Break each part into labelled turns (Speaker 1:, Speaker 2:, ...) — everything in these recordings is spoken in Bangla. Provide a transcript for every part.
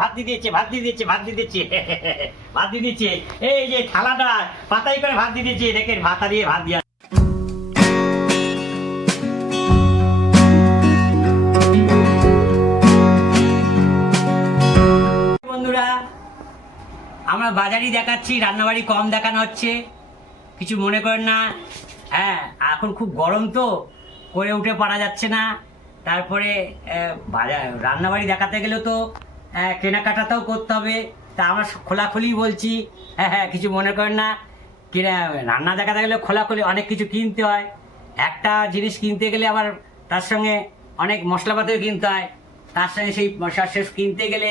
Speaker 1: ভাত দিয়ে দিচ্ছে, ভাত দিয়ে ভাত দিয়ে ভাত দিয়ে এই যে থালাটা করে ভাত দিয়ে দিচ্ছে, দেখেন দিয়ে ভাত দিয়ে বন্ধুরা, আমরা বাজারই দেখাচ্ছি, রান্নাবাড়ি কম দেখানো হচ্ছে। কিছু মনে করেন না হ্যাঁ এখন খুব গরম তো, করে উঠে পারা যাচ্ছে না। তারপরে বাজার রান্নাবাড়ি দেখাতে গেলেও তো আহ, কেনাকাটাতেও করতে হবে। তা আমরা খোলাখুলি বলছি হ্যাঁ হ্যাঁ কিছু মনে করেন না। কিনা রান্না দেখাতে গেলে খোলাখুলি অনেক কিছু কিনতে হয়। একটা জিনিস কিনতে গেলে আবার তার সঙ্গে অনেক মশলাপাতিও কিনতে হয়। তার সঙ্গে সেই মশলা শেষ কিনতে গেলে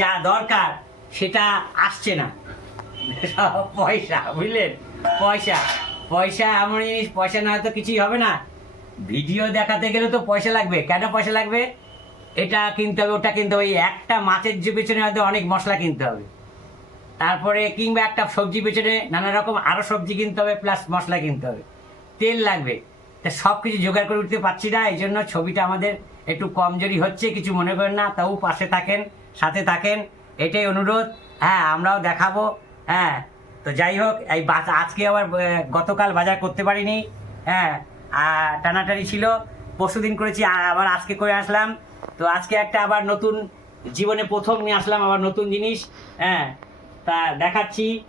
Speaker 1: যা দরকার সেটা আসছে না। পয়সা বুঝলেন? পয়সা পয়সা এমন জিনিস পয়সা না হয়তো কিছুই হবে না। ভিডিও দেখাতে গেলে তো পয়সা লাগবে। কেন পয়সা লাগবে? এটা কিনতে হবে, ওটা কিনতে হবে। একটা মাছের যে পেছনে হয়তো অনেক মশলা কিনতে হবে। তারপরে কিংবা একটা সবজি পেছনে নানা রকম আরও সবজি কিনতে হবে প্লাস মশলা কিনতে হবে। তেল লাগবে। তা সব কিছু জোগাড় করে উঠতে পারছি না, এই জন্য ছবিটা আমাদের একটু কমজোরি হচ্ছে, কিছু মনে করেন না। তাও পাশে থাকেন, সাথে থাকেন, এটাই অনুরোধ। হ্যাঁ আমরাও দেখাবো। হ্যাঁ তো যাই হোক, এই আজকে আবার গতকাল বাজার করতে পারিনি। হ্যাঁ টানাটানি ছিল। পরশুদিন করেছি আবার আজকে করে আসলাম। তো আজকে একটা আবার নতুন জীবনে প্রথম নিয়ে আসলাম আবার নতুন জিনিস হ্যাঁ তা দেখাচ্ছি।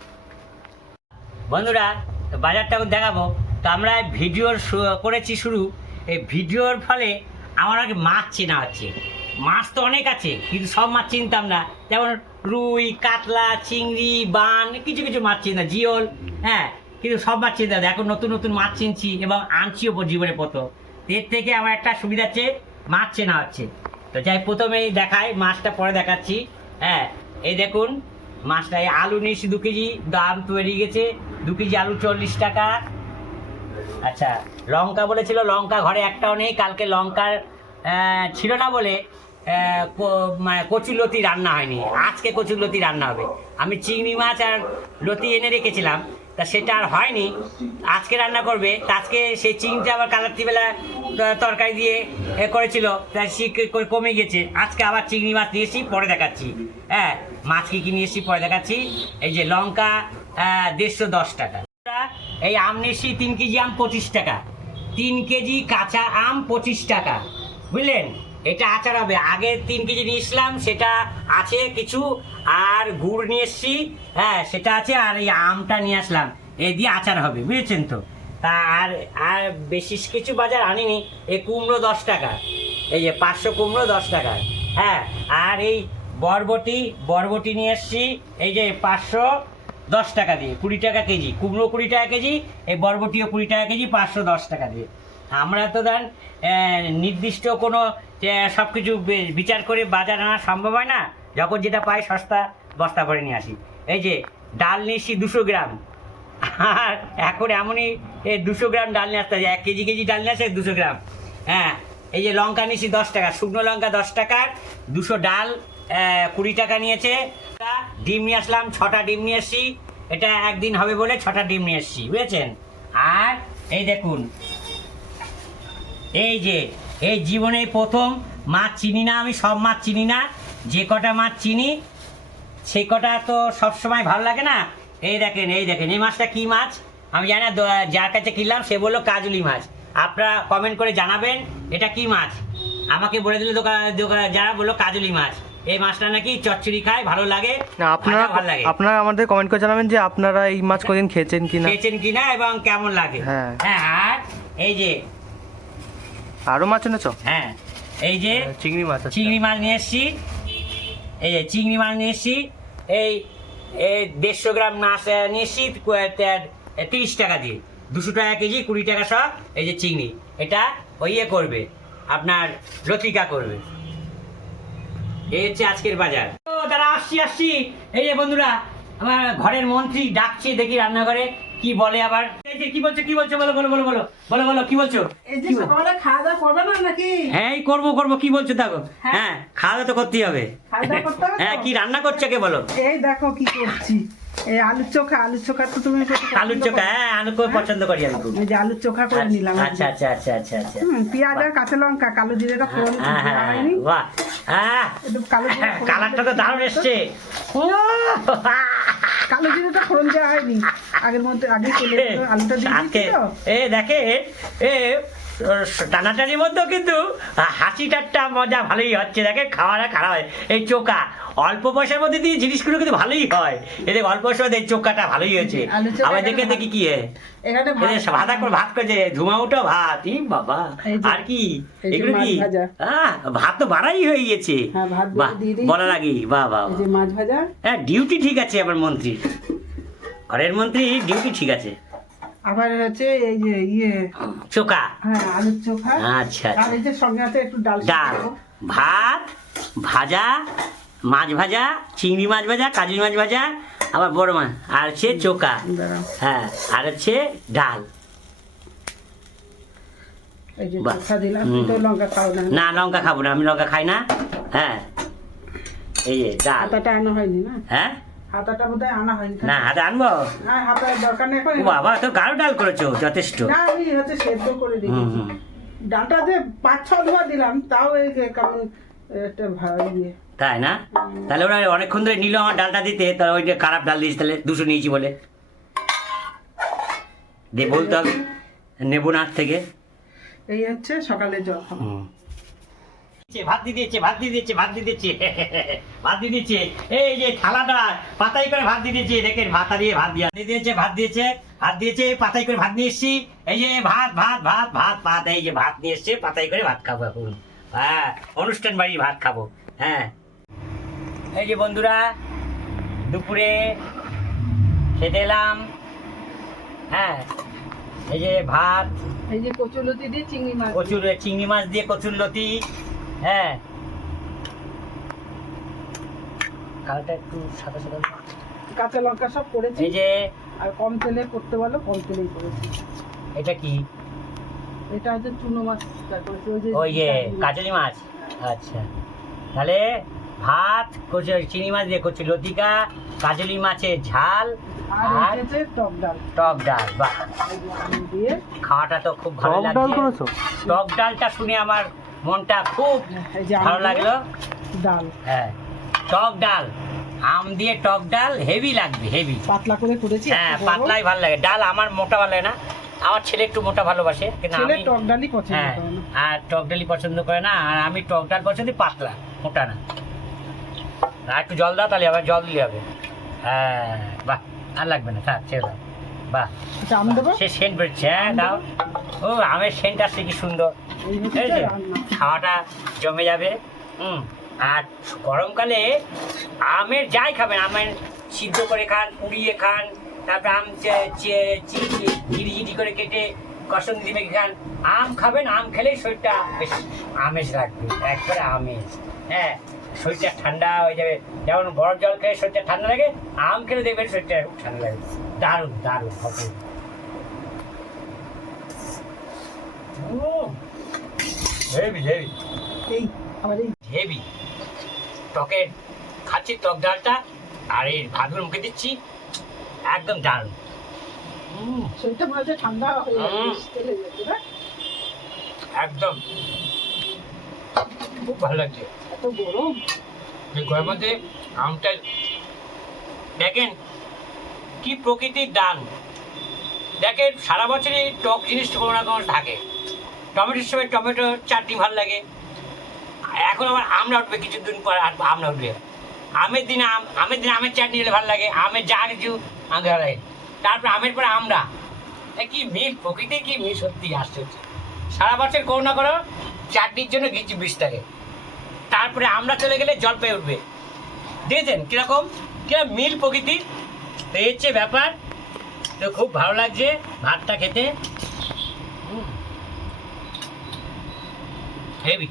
Speaker 1: বন্ধুরা, বাজারটা দেখাবো। তো আমরা ভিডিওর করেছি শুরু। এই ভিডিওর ফলে আমার আগে মাছ চেনা হচ্ছে। মাছ তো অনেক আছে, কিন্তু সব মাছ চিনতাম না। যেমন রুই, কাতলা, চিংড়ি, বান, কিছু কিছু মাছ চিনতাম, জিওল হ্যাঁ কিন্তু সব মাছ চিনতাম। এখন নতুন নতুন মাছ চিনছি এবং আনছিও প- জীবনে প্রথম। এর থেকে আমার একটা সুবিধা হচ্ছে মাছ চেনা হচ্ছে। তো যাই, প্রথমেই দেখাই, মাছটা পরে দেখাচ্ছি। হ্যাঁ এই দেখুন মাছটা এই আলু নিয়েছি দু কেজি দাম তৈরি গেছে, দু কেজি আলু চল্লিশ টাকা। আচ্ছা লঙ্কা বলেছিল, লঙ্কা ঘরে একটাও নেই, কালকে লঙ্কার ছিল না বলে মানে কচুর লতি রান্না হয়নি। আজকে কচুর লতি রান্না হবে। আমি চিংড়ি মাছ আর লতি এনে রেখেছিলাম। তা সেটা আর হয়নি। আজকে রান্না করবে। আজকে সেই চিংড়িটা আবার কাল রাত্রিবেলা তরকারি দিয়ে এ করেছিল। তাই সে কমে গেছে। আজকে আবার চিংড়ি মাছ নিয়ে এসেছি, পরে দেখাচ্ছি। হ্যাঁ মাছ কি কি নিয়ে এসেছি, পরে দেখাচ্ছি। এই যে লঙ্কা দেড়শো দশ টাকা। এই আম নিয়েছি তিন কেজি আম পঁচিশ টাকা। তিন কেজি কাঁচা আম পঁচিশ টাকা। বুঝলেন? এটা আচার হবে। আগে তিন কেজি নিয়েছিলাম সেটা আছে কিছু, আর গুড় নিয়ে এসছি হ্যাঁ সেটা আছে, আর এই আমটা নিয়ে আসলাম। এই দিয়ে আচার হবে, বুঝেছেন তো? তা আর আর বেশি কিছু বাজার আনিনি এই কুমড়ো দশ টাকা, এই যে পাঁচশো কুমড়ো দশ টাকা হ্যাঁ আর এই বরবটি বরবটি নিয়ে এসছি, এই যে পাঁচশো দশ টাকা দিয়ে, কুড়ি টাকা কেজি, কুমড়ো কুড়ি টাকা কেজি, এই বরবটিও কুড়ি টাকা কেজি, পাঁচশো দশ টাকা দিয়ে। আমরা তো দেন নির্দিষ্ট কোনো সব কিছু বিচার করে বাজার আনা সম্ভব হয় না। যখন যেটা পাই সস্তা বস্তা ভরে নিয়ে আসি। এই যে, ডাল নিয়েছি দুশো গ্রাম। আর এখন এমনই দুশো গ্রাম ডাল নিয়ে আসতে হয়। এক কেজি কেজি ডাল নিয়ে আসে দুশো গ্রাম। হ্যাঁ এই যে লঙ্কা নিয়েছি দশ টাকা। শুকনো লঙ্কা দশ টাকার দুশো ডাল কুড়ি টাকা নিয়েছে। ডিম নিয়ে আসলাম, ছটা ডিম নিয়ে এসছি। এটা একদিন হবে বলে ছটা ডিম নিয়ে এসছি, বুঝেছেন? আর এই দেখুন এই যে এই জীবনে প্রথম মাছ চিনি না আমি সব মাছ চিনি না। যে কটা মাছ চিনি সেই কটা তো সবসময় ভালো লাগে না। এই দেখেন এই দেখেন এই মাছটা কি মাছ? আমি জানি না যার কাছে কিনলাম সে বলল কাজলি মাছ। আপনারা কমেন্ট করে জানাবেন এটা কি মাছ? আমাকে বলে দিল দোকান যারা বলল কাজলি মাছ। এই মাছটা নাকি চচ্চড়ি খায় ভালো লাগে
Speaker 2: না আপনারা
Speaker 1: ভালো লাগে।
Speaker 2: আপনারা আমাদের কমেন্ট করে জানাবেন যে আপনারা এই মাছ কোনদিন খেয়েছেন কিনা।
Speaker 1: খেয়েছেন কিনা এবং কেমন লাগে।
Speaker 2: হ্যাঁ।
Speaker 1: হ্যাঁ আর এই যে
Speaker 2: আরও মাছ এনেছ?
Speaker 1: হ্যাঁ এই যে
Speaker 2: চিংড়ি মাছ।
Speaker 1: চিংড়ি মাছ নিয়ে এসছি। এই যে চিংড়ি মাছ নিয়ে এসছি। এই এই দেড়শো গ্রাম মাছ নিয়ে এসছি। তিরিশ টাকা দিয়ে। দুশো টাকা কেজি কুড়ি টাকা সব এই যে চিংড়ি। এটা ওই ইয়ে করবে আপনার লতিকা করবে। এই হচ্ছে আজকের বাজার। ও দাঁড়া আসছি আসছি। এই যে বন্ধুরা আমার ঘরের মন্ত্রী ডাকছে দেখি রান্নাঘরে। কি বলে আবার? এই যে কি বলছো কি বলছো? বলো বলো বলো বলো বলো বলো কি বলছো?
Speaker 3: এই যে সকালে খাওয়া দাওয়া করবে না নাকি?
Speaker 1: হ্যাঁ এই করব করব কি বলছো দেখো?
Speaker 3: হ্যাঁ।
Speaker 1: হ্যাঁ খাওয়া দাওয়া তো করতেই হবে? হ্যাঁ কি রান্না করছ কে বলো।
Speaker 3: এই দেখো কি করছি। এই চোখা তো তুমি
Speaker 1: চোখা হ্যাঁ আলু খুব পছন্দ করি আমি খুব।
Speaker 3: যে চোখা করে নিলাম
Speaker 1: আচ্ছা আচ্ছা আচ্ছা আচ্ছা। আচ্ছা
Speaker 3: পেঁয়াজ আর কাঁচা লঙ্কা কালো জিরেটা ফোড়ন
Speaker 1: হ্যাঁ হ্যাঁ
Speaker 3: দেওয়া
Speaker 1: হ্যাঁ, বাহ। হ্যাঁ
Speaker 3: কালো
Speaker 1: কালারটা তো দারুণ এসছে।
Speaker 3: কালো জিরেটা ফোড়ন দেওয়া হয়নি। আগের মধ্যে আগে তেলে আলুটা দিয়ে দিচ্ছি তো।
Speaker 1: এ দেখে এ টানাটানির মধ্যেও কিন্তু হাসি হাসিটারটা মজা ভালোই হচ্ছে। দেখে খাওয়াটা খারাপ হয়। এই চোকা অল্প পয়সার মধ্যে দিয়ে জিনিসগুলো কিন্তু ভালোই হয়। এদের অল্প পয়সার মধ্যে এই চোকাটা ভালোই হয়েছে। আবার দেখে দেখি কি
Speaker 3: এখানে ভাত
Speaker 1: করে ভাত করেছে। ধুমা উঠো ভাত। ই বাবা আর কি? এগুলো কি? ভাত তো বাড়াই হয়ে গেছে।
Speaker 3: হ্যাঁ।
Speaker 1: বলার আগে বাহ বাহ
Speaker 3: মাছ ভাজা।
Speaker 1: হ্যাঁ ডিউটি ঠিক আছে আবার মন্ত্রী ঘরের মন্ত্রী ডিউটি ঠিক আছে।
Speaker 3: আবার হচ্ছে এই যে ইয়ে
Speaker 1: চোকা
Speaker 3: হ্যাঁ আলুর চোখা।
Speaker 1: আচ্ছা
Speaker 3: আর
Speaker 1: আচ্ছা।
Speaker 3: এই যে সঙ্গে আছে একটু ডাল
Speaker 1: ডাল ভাত ভাজা মাছ ভাজা চিংড়ি মাছ ভাজা কাজুরি মাছ ভাজা আবার বড় মাছ আর হচ্ছে চোকা হ্যাঁ আর হচ্ছে ডাল।
Speaker 3: না।
Speaker 1: না লঙ্কা খাব না আমি লঙ্কা খাই না। হ্যাঁ এই যে ডাল।
Speaker 3: আনা হয়নি না?
Speaker 1: হ্যাঁ?
Speaker 3: হাতাটা বোধহয় আনা হয়নি
Speaker 1: না হাতে আনব?
Speaker 3: হ্যাঁ হাতার দরকার নেই এখন।
Speaker 1: বাবা তো গাঢ় ডাল করেছ যথেষ্ট।
Speaker 3: না আমি হচ্ছে সেদ্ধ করে ডালটা যে পাঁচ ছ ধোয়া দিলাম তাও এই যে কেমন একটা ভালো ইয়ে।
Speaker 1: তাই না? তাহলে ওরা অনেকক্ষণ ধরে নিল আমার ডালটা দিতে তাহলে ওই যে খারাপ ডাল দিয়েছি তাহলে দুশো নিয়েছি বলে। দিয়ে বলতে হবে নেব না থেকে।
Speaker 3: এই হচ্ছে সকালে জল
Speaker 1: ভাত দিয়ে দিয়েছে ভাত দিয়ে দিয়েছে ভাত দিয়ে দিয়েছে ভাত দিয়ে দিয়েছে। এই যে থালাটা পাতাই করে ভাত দিয়ে দিয়েছে দেখেন ভাতা দিয়ে ভাত দিয়ে। দিয়ে দিয়েছে ভাত দিয়েছে ভাত দিয়েছে পাতাই করে ভাত নিয়ে এসছি। এই যে ভাত ভাত ভাত ভাত ভাত এই যে ভাত নিয়ে এসছে পাতাই করে ভাত খাব এখন। হ্যাঁ অনুষ্ঠান বাড়ি ভাত খাব। হ্যাঁ। এই যে বন্ধুরা দুপুরে খেতে এলাম। হ্যাঁ এই যে ভাত
Speaker 3: এই যে কচুলতি দিয়ে চিংড়ি মাছ।
Speaker 1: কচুর চিংড়ি মাছ দিয়ে কচুর লতি হ্যাঁ। কালটা একটু সাদা সাদা।
Speaker 3: কাঁচা লঙ্কা সব করেছি।
Speaker 1: এই যে
Speaker 3: আর কম তেলে করতে বলো কম তেলেই করেছি।
Speaker 1: এটা কি?
Speaker 3: এটা হচ্ছে চুনো মাছ করেছি ওই যে
Speaker 1: ওই যে কাজলি মাছ। আচ্ছা। তাহলে ভাত কচু চিংড়ি মাছ দিয়ে কচু লতিকা কাজলি মাছের ঝাল
Speaker 3: আর টক ডাল।
Speaker 1: টক ডাল বাহ। খাওয়াটা তো খুব ভালো লাগছে। টক ডালটা শুনে আমার মনটা খুব
Speaker 3: এই যে আলু
Speaker 1: ভালো লাগল।
Speaker 3: ডাল।
Speaker 1: হ্যাঁ টক ডাল। আম দিয়ে টক ডাল হেভি লাগবে হেভি।
Speaker 3: পাতলা করে করেছি
Speaker 1: হ্যাঁ পাতলাই ভালো লাগে। ডাল আমার মোটা ভালো লাগে না। আমার ছেলে একটু মোটা ভালোবাসে কিন্তু আমি
Speaker 3: টক ডালই পছন্দ
Speaker 1: হ্যাঁ
Speaker 3: করে না।
Speaker 1: আর টক ডালই পছন্দ করে না আর আমি টক ডাল পছন্দ পাতলা মোটা না। আর একটু জল দাও তাহলে আবার জল দিলে হবে। হ্যাঁ বাহ আর লাগবে না থাক ছেড়ে দাও। বাহ।
Speaker 3: আচ্ছা আম দেবো?
Speaker 1: সে সেন্ট বেরোচ্ছে হ্যাঁ দাও। ও আমের সেন্ট আসছে কি সুন্দর। খাওয়াটা জমে যাবে, হুম, আর গরমকালে আমের যাই খাবেন, আমের সিদ্ধ করে খান, পুড়িয়ে খান, তারপর আম চিটি করে কেটে কসন্দি মেখে খান। আম খাবেন, আম খেলেই শরীরটা বেশ আমেজ লাগবে, একবারে আমেজ। হ্যাঁ শরীরটা ঠান্ডা হয়ে যাবে। যেমন বরফ জল খেলে শরীরটা ঠান্ডা লাগে, আম খেলে দেখবেন শরীরটা ঠান্ডা লাগে। দারুণ দারুণ হবে হেভি হেভি
Speaker 3: এই আবার এই।
Speaker 1: হেভি টকের খাচ্ছি টক ডালটা আর এই মুখে দিচ্ছি। একদম দারুণ। উম,
Speaker 3: শরীরটা মনে হচ্ছে ঠান্ডা হয়ে হয়ে যাচ্ছে
Speaker 1: একদম। খুব ভালো লাগছে।
Speaker 3: এত গরম।
Speaker 1: এই গরমের মধ্যে আমটা দেখেন কি প্রকৃতির দান। দেখেন সারা বছরই টক জিনিস কোনো না কোনো থাকে। টমেটোর সময় টমেটো চাটনি ভালো লাগে। এখন আবার আমরা উঠবে কিছুদিন পর আর আমরা উঠবে। আমের দিনে আম, আমের দিনে আমের চাটনি হলে ভালো লাগে, আমের যা কিছু আমাকে ভালো লাগে। তারপর আমের পরে আমরা। কি মিল? প্রকৃতি কি মিল? সত্যি আশ্চর্য সারা বছর কোনো না কোনো চাটনির জন্য কিছু বিষ থাকে তারপরে আমরা চলে গেলে জলপাই উঠবে। দেখেছেন কীরকম? কীরকম মিল প্রকৃতির? এই হচ্ছে ব্যাপার, তো খুব ভালো লাগছে ভাতটা খেতে। হেভি